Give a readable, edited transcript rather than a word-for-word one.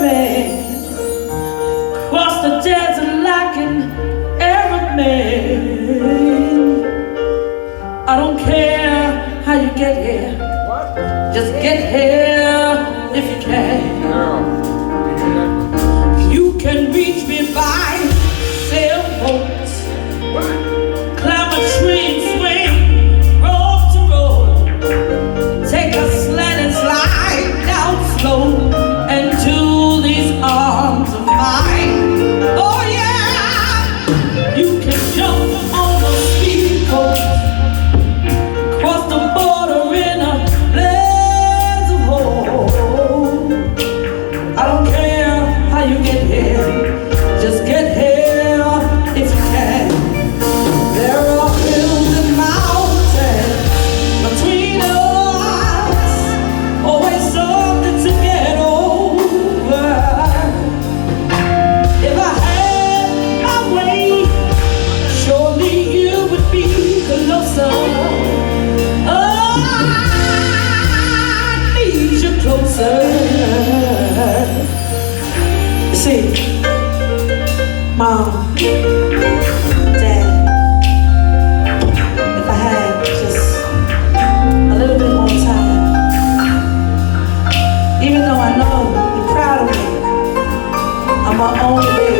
man cross the desert like an Arab man. I don't care how you get here, just get here if you can. You can reach me by sailboat, climb a tree and swing rope to rope, take a sled and slide down slow into these arms of mine. Oh yeah, you can jump on the speedboat, cross the border in a blaze of hope. I don't care how you get here, just get here if you can. There are hills and mountains between us, always something to get over. If I had my way, surely you would be closer. Oh, I need you closer. You see, Mom, Dad, if I had just a little bit more time, even though I know you're proud of me, I'm my only baby.